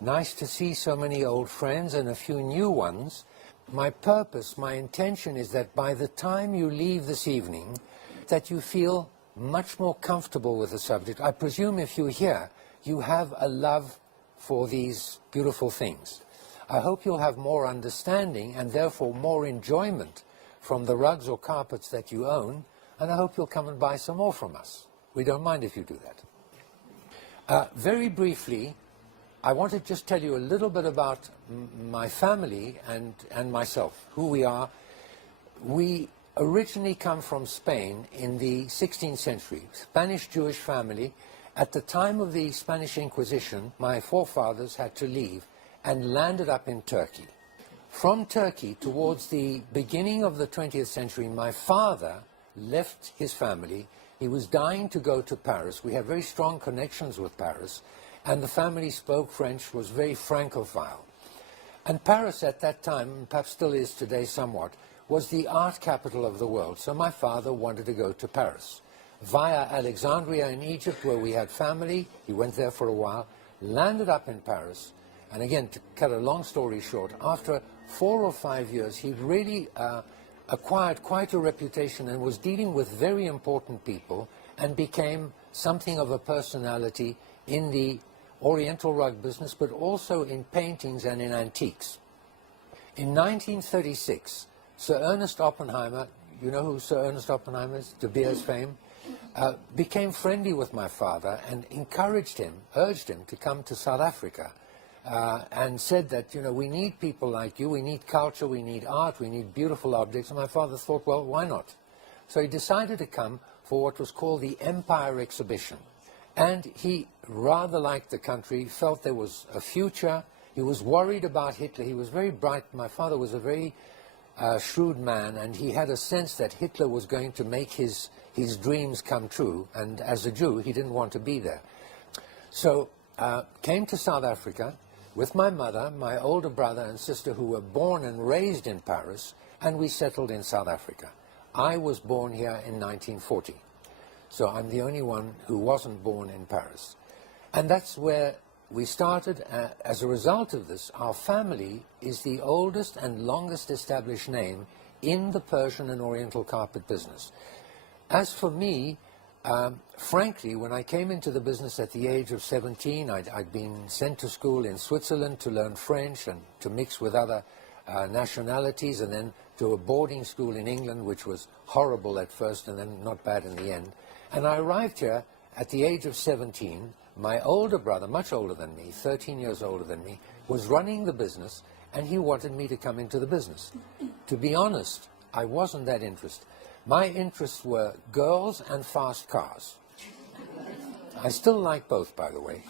Nice to see so many old friends and a few new ones. My purpose, my intention is that by the time you leave this evening, that you feel much more comfortable with the subject. I presume if you're here, you have a love for these beautiful things. I hope you'll have more understanding and therefore more enjoyment from the rugs or carpets that you own, and I hope you'll come and buy some more from us. We don't mind if you do that. Very briefly, I want to just tell you a little bit about my family and myself, who we are. We originally come from Spain in the 16th century, Spanish Jewish family. At the time of the Spanish Inquisition, my forefathers had to leave and landed up in Turkey. From Turkey, towards the beginning of the 20th century, my father left his family. He was dying to go to Paris. We have very strong connections with Paris, and the family spoke French, was very Francophile. And Paris at that time, perhaps still is today somewhat, was the art capital of the world. So my father wanted to go to Paris. Via Alexandria in Egypt, where we had family, he went there for a while, landed up in Paris, and again, to cut a long story short, after 4 or 5 years, he really acquired quite a reputation and was dealing with very important people and became something of a personality in the Oriental rug business, but also in paintings and in antiques. In 1936, Sir Ernest Oppenheimer, you know who Sir Ernest Oppenheimer is, De Beers fame, became friendly with my father and encouraged him, urged him to come to South Africa, and said that, you know, we need people like you, we need culture, we need art, we need beautiful objects. And my father thought, well, why not? So he decided to come for what was called the Empire Exhibition. And he rather liked the country, felt there was a future. He was worried about Hitler. He was very bright. My father was a very shrewd man, and he had a sense that Hitler was going to make his dreams come true. And as a Jew, he didn't want to be there. So came to South Africa with my mother, my older brother and sister, who were born and raised in Paris, and we settled in South Africa. I was born here in 1940. So I'm the only one who wasn't born in Paris. And that's where we started. As a result of this, our family is the oldest and longest established name in the Persian and Oriental carpet business. As for me, frankly, when I came into the business at the age of 17, I'd been sent to school in Switzerland to learn French and to mix with other nationalities, and then to a boarding school in England, which was horrible at first and then not bad in the end. And I arrived here at the age of 17. My older brother, much older than me, 13 years older than me, was running the business, and he wanted me to come into the business. To be honest, I wasn't that interested. My interests were girls and fast cars. I still like both, by the way.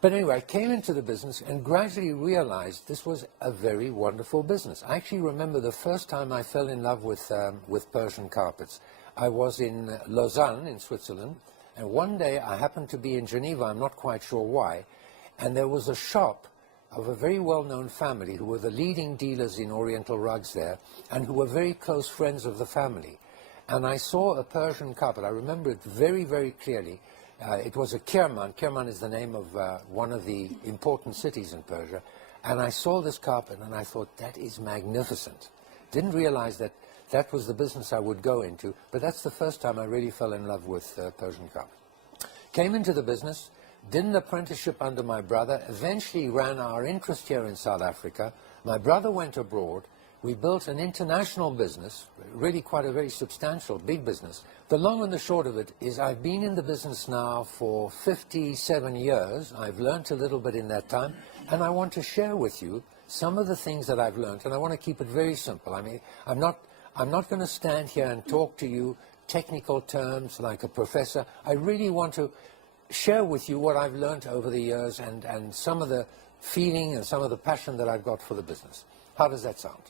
But anyway, I came into the business and gradually realized this was a very wonderful business. I actually remember the first time I fell in love with Persian carpets. I was in Lausanne in Switzerland, and one day I happened to be in Geneva, I'm not quite sure why, and there was a shop of a very well-known family who were the leading dealers in Oriental rugs there, and who were very close friends of the family. And I saw a Persian carpet. I remember it very, very clearly. It was a Kerman. Kerman is the name of one of the important cities in Persia. And I saw this carpet and I thought, that is magnificent. Didn't realize that that was the business I would go into, but that's the first time I really fell in love with Persian carpet. Came into the business, did an apprenticeship under my brother, eventually ran our interest here in South Africa. My brother went abroad. We built an international business, really quite a very substantial, big business. The long and the short of it is I've been in the business now for 57 years. I've learned a little bit in that time, and I want to share with you some of the things that I've learned, and I want to keep it very simple. I mean, I'm not going to stand here and talk to you technical terms like a professor. I really want to share with you what I've learned over the years and some of the feeling and some of the passion that I've got for the business. How does that sound?